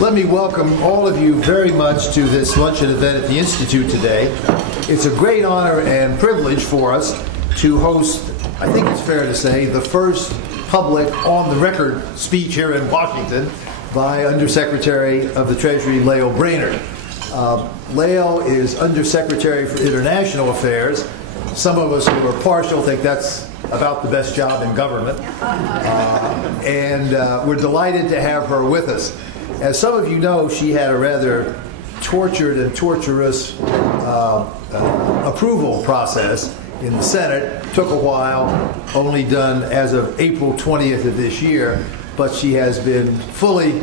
Let me welcome all of you very much to this luncheon event at the Institute today. It's a great honor and privilege for us to host, I think it's fair to say, the first public on-the-record speech here in Washington by Undersecretary of the Treasury Lael Brainard. Lael is Undersecretary for International Affairs. Some of us who are partial think that's about the best job in government. And we're delighted to have her with us. As some of you know, she had a rather tortured and torturous approval process in the Senate. Took a while, only done as of April 20th of this year, but she has been fully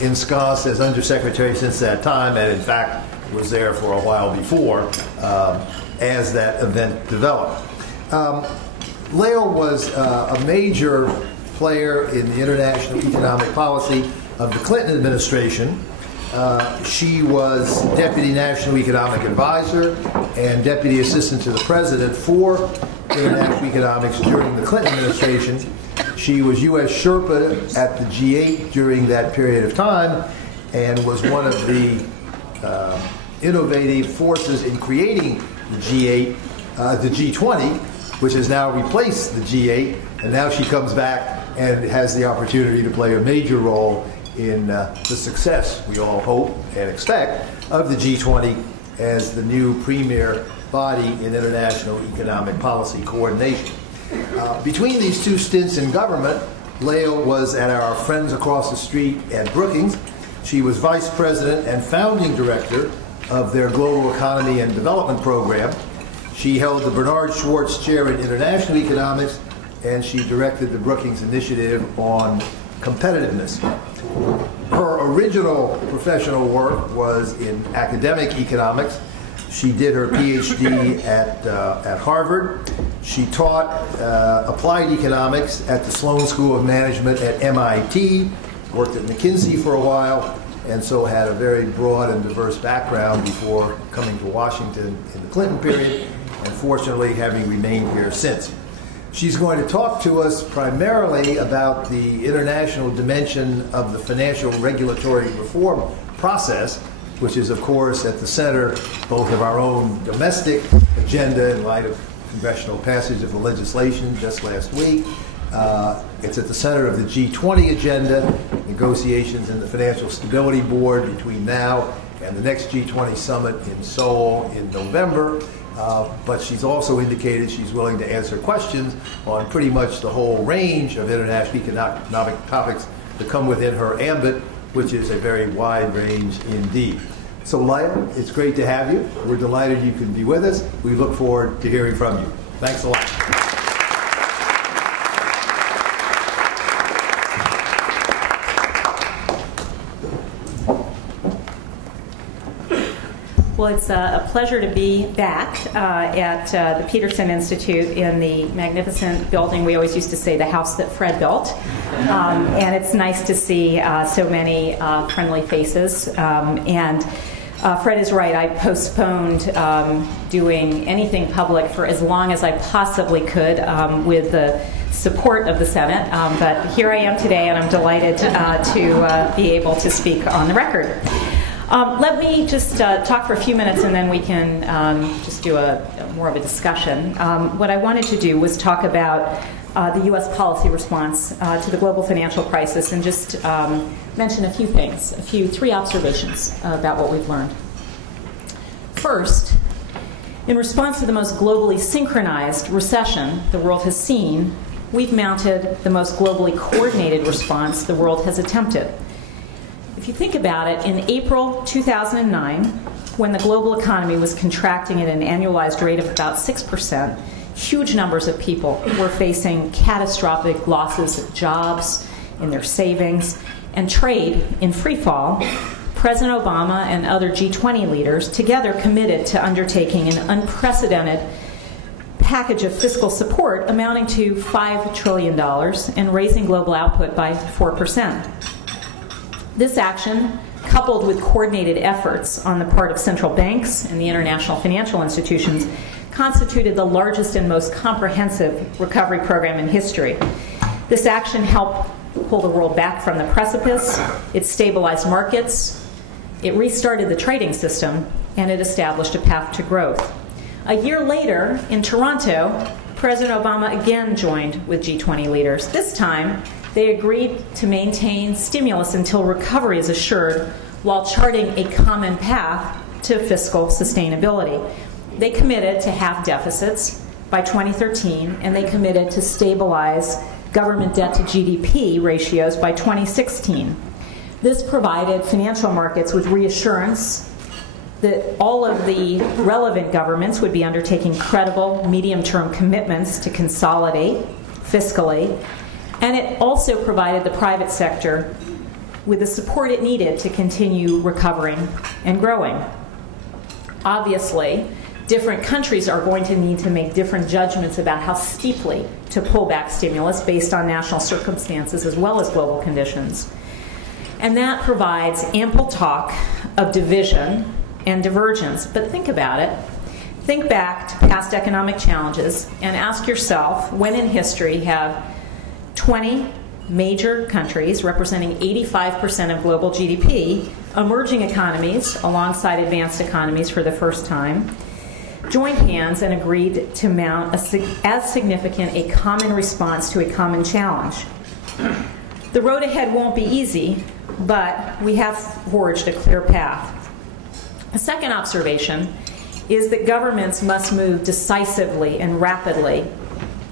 ensconced as Undersecretary since that time, and in fact was there for a while before as that event developed. Lael was a major player in the international economic policy of the Clinton administration. She was Deputy National Economic Advisor and Deputy Assistant to the President for international economics during the Clinton administration. She was U.S. Sherpa at the G8 during that period of time and was one of the innovative forces in creating the G8, the G20, which has now replaced the G8, and now she comes back and has the opportunity to play a major role in the success, we all hope and expect, of the G20 as the new premier body in international economic policy coordination. Between these two stints in government, Lael was at our Friends Across the Street at Brookings. She was Vice President and Founding Director of their Global Economy and Development Program. She held the Bernard Schwartz Chair in International Economics, and she directed the Brookings Initiative on Competitiveness. Her original professional work was in academic economics. She did her PhD at Harvard. She taught applied economics at the Sloan School of Management at MIT, worked at McKinsey for a while, and so had a very broad and diverse background before coming to Washington in the Clinton period, and fortunately having remained here since. She's going to talk to us primarily about the international dimension of the financial regulatory reform process, which is, of course, at the center both of our own domestic agenda in light of congressional passage of the legislation just last week. It's at the center of the G20 agenda, negotiations in the Financial Stability Board between now and the next G20 summit in Seoul in November. But she's also indicated she's willing to answer questions on pretty much the whole range of international economic topics that come within her ambit, which is a very wide range indeed. So, Lael, it's great to have you. We're delighted you can be with us. We look forward to hearing from you. Thanks a lot. Well, it's a pleasure to be back at the Peterson Institute in the magnificent building. We always used to say the house that Fred built. And it's nice to see so many friendly faces. Fred is right. I postponed doing anything public for as long as I possibly could with the support of the Senate. But here I am today, and I'm delighted to be able to speak on the record. Let me just talk for a few minutes, and then we can just do more of a discussion. What I wanted to do was talk about the U.S. policy response to the global financial crisis, and just mention a few things, three observations about what we've learned. First, in response to the most globally synchronized recession the world has seen, we've mounted the most globally coordinated response the world has attempted. If you think about it, in April 2009, when the global economy was contracting at an annualized rate of about 6%, huge numbers of people were facing catastrophic losses of jobs, in their savings, and trade in free fall. President Obama and other G20 leaders together committed to undertaking an unprecedented package of fiscal support amounting to $5 trillion and raising global output by 4%. This action, coupled with coordinated efforts on the part of central banks and the international financial institutions, constituted the largest and most comprehensive recovery program in history. This action helped pull the world back from the precipice, it stabilized markets, it restarted the trading system, and it established a path to growth. A year later, in Toronto, President Obama again joined with G20 leaders. This time, they agreed to maintain stimulus until recovery is assured while charting a common path to fiscal sustainability. They committed to halve deficits by 2013, and they committed to stabilize government debt to GDP ratios by 2016. This provided financial markets with reassurance that all of the relevant governments would be undertaking credible medium-term commitments to consolidate fiscally, and it also provided the private sector with the support it needed to continue recovering and growing. Obviously, different countries are going to need to make different judgments about how steeply to pull back stimulus based on national circumstances as well as global conditions. And that provides ample talk of division and divergence. But think about it. Think back to past economic challenges and ask yourself, when in history have 20 major countries representing 85% of global GDP, emerging economies alongside advanced economies for the first time, joined hands and agreed to mount as significant a common response to a common challenge. The road ahead won't be easy, but we have forged a clear path. A second observation is that governments must move decisively and rapidly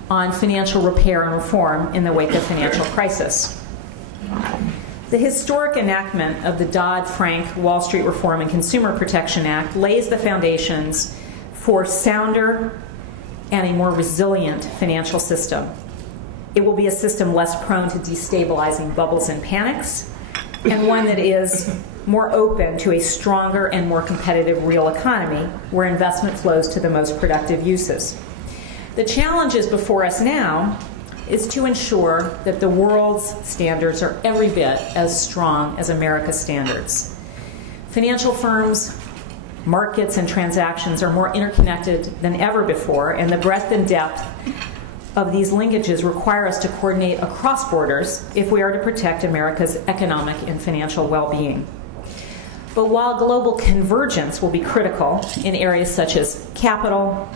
on financial repair and reform in the wake of financial crisis. The historic enactment of the Dodd-Frank Wall Street Reform and Consumer Protection Act lays the foundations for sounder and a more resilient financial system. It will be a system less prone to destabilizing bubbles and panics, and one that is more open to a stronger and more competitive real economy where investment flows to the most productive uses. The challenges before us now is to ensure that the world's standards are every bit as strong as America's standards. Financial firms, markets, and transactions are more interconnected than ever before, and the breadth and depth of these linkages require us to coordinate across borders if we are to protect America's economic and financial well-being. But while global convergence will be critical in areas such as capital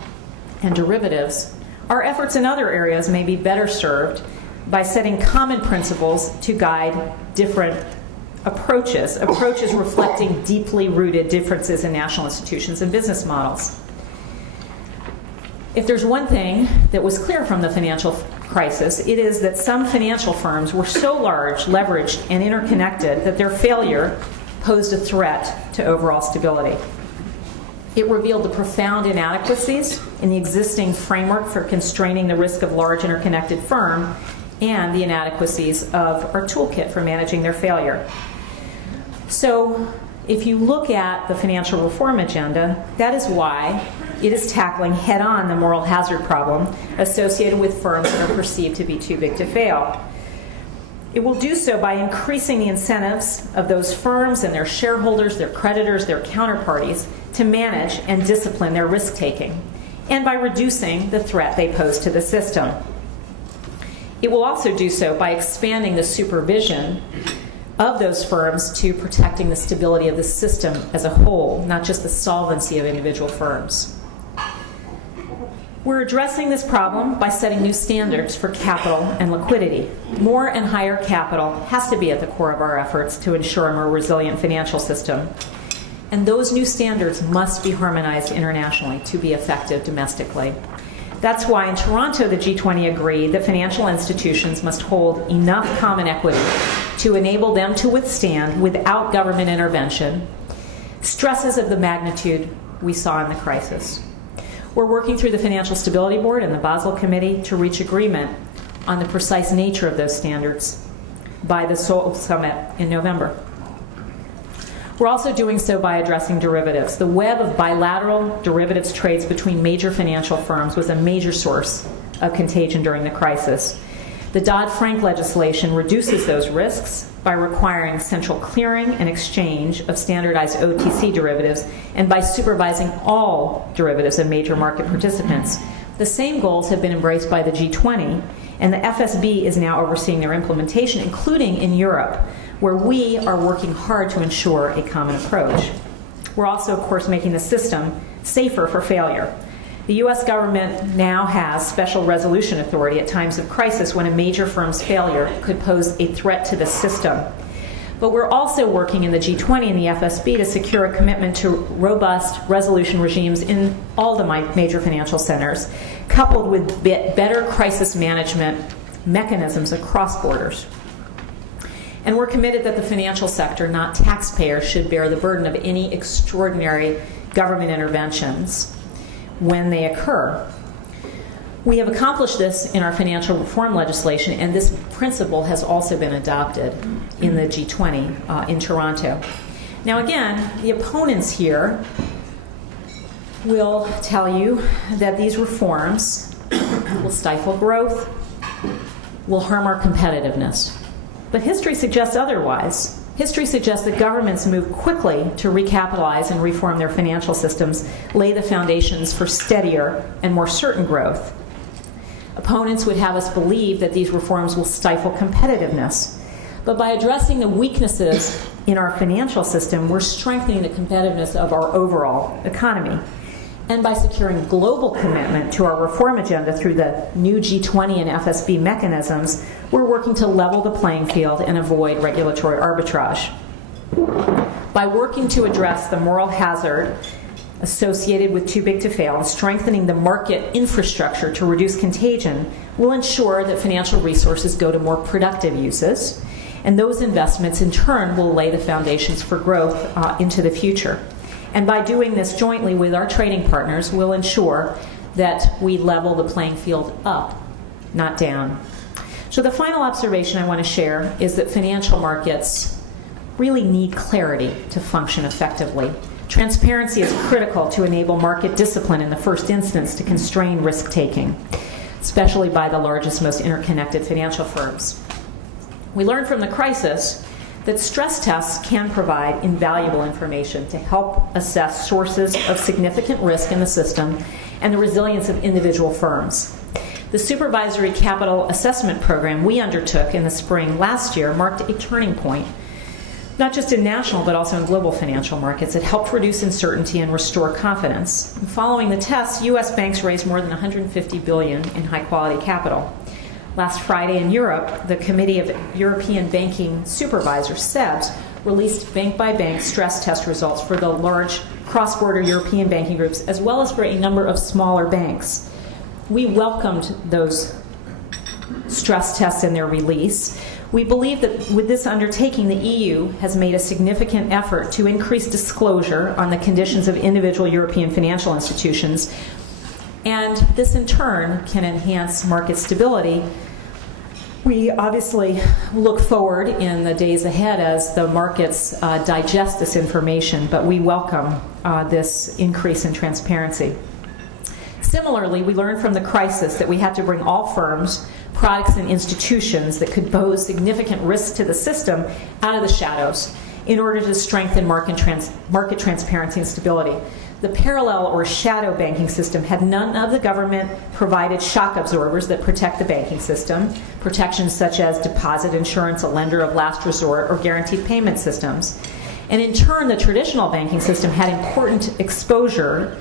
and derivatives, our efforts in other areas may be better served by setting common principles to guide different approaches reflecting deeply rooted differences in national institutions and business models. If there's one thing that was clear from the financial crisis, it is that some financial firms were so large, leveraged, and interconnected that their failure posed a threat to overall stability. It revealed the profound inadequacies in the existing framework for constraining the risk of large interconnected firm and the inadequacies of our toolkit for managing their failure. So if you look at the financial reform agenda, that is why it is tackling head-on the moral hazard problem associated with firms that are perceived to be too big to fail. It will do so by increasing the incentives of those firms and their shareholders, their creditors, their counterparties to manage and discipline their risk-taking, and by reducing the threat they pose to the system. It will also do so by expanding the supervision of those firms to protecting the stability of the system as a whole, not just the solvency of individual firms. We're addressing this problem by setting new standards for capital and liquidity. More and higher capital has to be at the core of our efforts to ensure a more resilient financial system. And those new standards must be harmonized internationally to be effective domestically. That's why in Toronto, the G20 agreed that financial institutions must hold enough common equity to enable them to withstand, without government intervention, stresses of the magnitude we saw in the crisis. We're working through the Financial Stability Board and the Basel Committee to reach agreement on the precise nature of those standards by the Seoul Summit in November. We're also doing so by addressing derivatives. The web of bilateral derivatives trades between major financial firms was a major source of contagion during the crisis. The Dodd-Frank legislation reduces those risks by requiring central clearing and exchange of standardized OTC derivatives and by supervising all derivatives of major market participants. The same goals have been embraced by the G20, And the FSB is now overseeing their implementation, including in Europe, where we are working hard to ensure a common approach. We're also, of course, making the system safer for failure. The U.S. government now has special resolution authority at times of crisis when a major firm's failure could pose a threat to the system. But we're also working in the G20 and the FSB to secure a commitment to robust resolution regimes in all the major financial centers, coupled with better crisis management mechanisms across borders. And we're committed that the financial sector, not taxpayers, should bear the burden of any extraordinary government interventions when they occur. We have accomplished this in our financial reform legislation, and this principle has also been adopted in the G20 in Toronto. Now again, the opponents here will tell you that these reforms will stifle growth, will harm our competitiveness. But history suggests otherwise. History suggests that governments move quickly to recapitalize and reform their financial systems, lay the foundations for steadier and more certain growth. Opponents would have us believe that these reforms will stifle competitiveness. But by addressing the weaknesses in our financial system, we're strengthening the competitiveness of our overall economy. And by securing global commitment to our reform agenda through the new G20 and FSB mechanisms, we're working to level the playing field and avoid regulatory arbitrage. By working to address the moral hazard associated with too big to fail and strengthening the market infrastructure to reduce contagion, we'll ensure that financial resources go to more productive uses, and those investments in turn will lay the foundations for growth into the future. And by doing this jointly with our trading partners, we'll ensure that we level the playing field up, not down. So the final observation I want to share is that financial markets really need clarity to function effectively. Transparency is critical to enable market discipline in the first instance to constrain risk-taking, especially by the largest, most interconnected financial firms. We learned from the crisis that stress tests can provide invaluable information to help assess sources of significant risk in the system and the resilience of individual firms. The Supervisory Capital Assessment Program we undertook in the spring last year marked a turning point, not just in national but also in global financial markets. It helped reduce uncertainty and restore confidence. And following the tests, U.S. banks raised more than $150 billion in high-quality capital. Last Friday in Europe, the Committee of European Banking Supervisors, SEBS, released bank-by-bank stress test results for the large cross-border European banking groups, as well as for a number of smaller banks. We welcomed those stress tests in their release. We believe that with this undertaking, the EU has made a significant effort to increase disclosure on the conditions of individual European financial institutions, and this in turn can enhance market stability. We obviously look forward in the days ahead as the markets digest this information, but we welcome this increase in transparency. Similarly, we learned from the crisis that we had to bring all firms, products, and institutions that could pose significant risk to the system out of the shadows in order to strengthen market transparency and stability. The parallel or shadow banking system had none of the government-provided shock absorbers that protect the banking system, protections such as deposit insurance, a lender of last resort, or guaranteed payment systems. And in turn, the traditional banking system had important exposure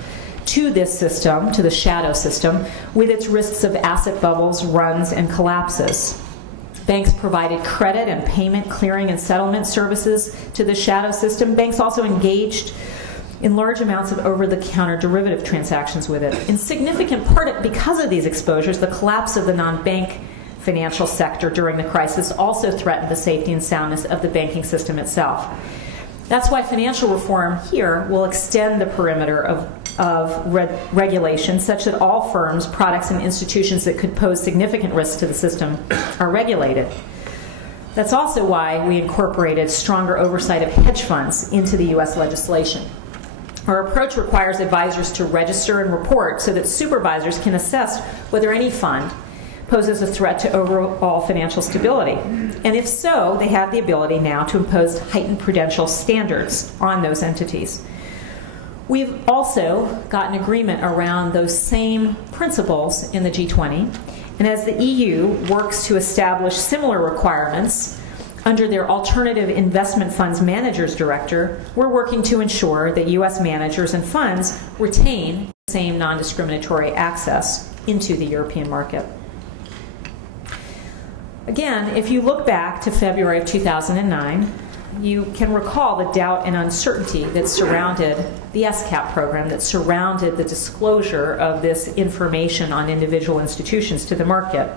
to this system, to the shadow system, with its risks of asset bubbles, runs, and collapses. Banks provided credit and payment, clearing, and settlement services to the shadow system. Banks also engaged in large amounts of over-the-counter derivative transactions with it. In significant part because of these exposures, the collapse of the non-bank financial sector during the crisis also threatened the safety and soundness of the banking system itself. That's why financial reform here will extend the perimeter of regulation such that all firms, products, and institutions that could pose significant risk to the system are regulated. That's also why we incorporated stronger oversight of hedge funds into the U.S. legislation. Our approach requires advisors to register and report so that supervisors can assess whether any fund poses a threat to overall financial stability. And if so, they have the ability now to impose heightened prudential standards on those entities. We've also gotten agreement around those same principles in the G20, And as the EU works to establish similar requirements under their Alternative Investment Funds Managers Director, we're working to ensure that U.S. managers and funds retain the same non-discriminatory access into the European market. Again, if you look back to February of 2009, you can recall the doubt and uncertainty that surrounded the SCAP program, that surrounded the disclosure of this information on individual institutions to the market.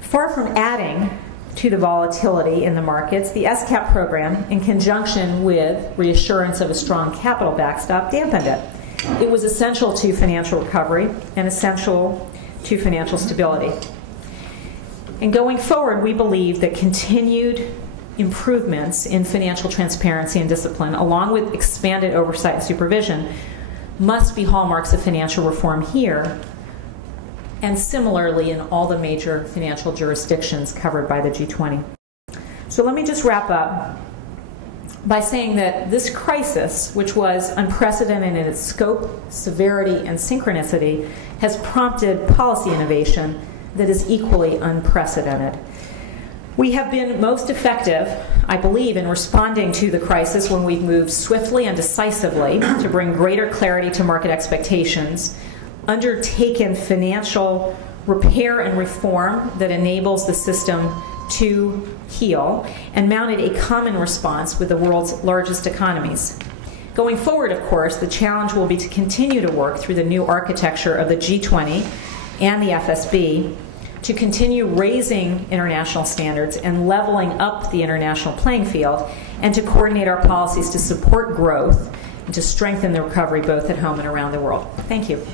Far from adding to the volatility in the markets, the SCAP program, in conjunction with reassurance of a strong capital backstop, dampened it. It was essential to financial recovery and essential to financial stability. And going forward, we believe that continued improvements in financial transparency and discipline, along with expanded oversight and supervision, must be hallmarks of financial reform here, and similarly in all the major financial jurisdictions covered by the G20. So let me just wrap up by saying that this crisis, which was unprecedented in its scope, severity, and synchronicity, has prompted policy innovation that is equally unprecedented. We have been most effective, I believe, in responding to the crisis when we've moved swiftly and decisively to bring greater clarity to market expectations, undertaken financial repair and reform that enables the system to heal, and mounted a common response with the world's largest economies. Going forward, of course, the challenge will be to continue to work through the new architecture of the G20 and the FSB to continue raising international standards and leveling up the international playing field, and to coordinate our policies to support growth and to strengthen the recovery both at home and around the world. Thank you.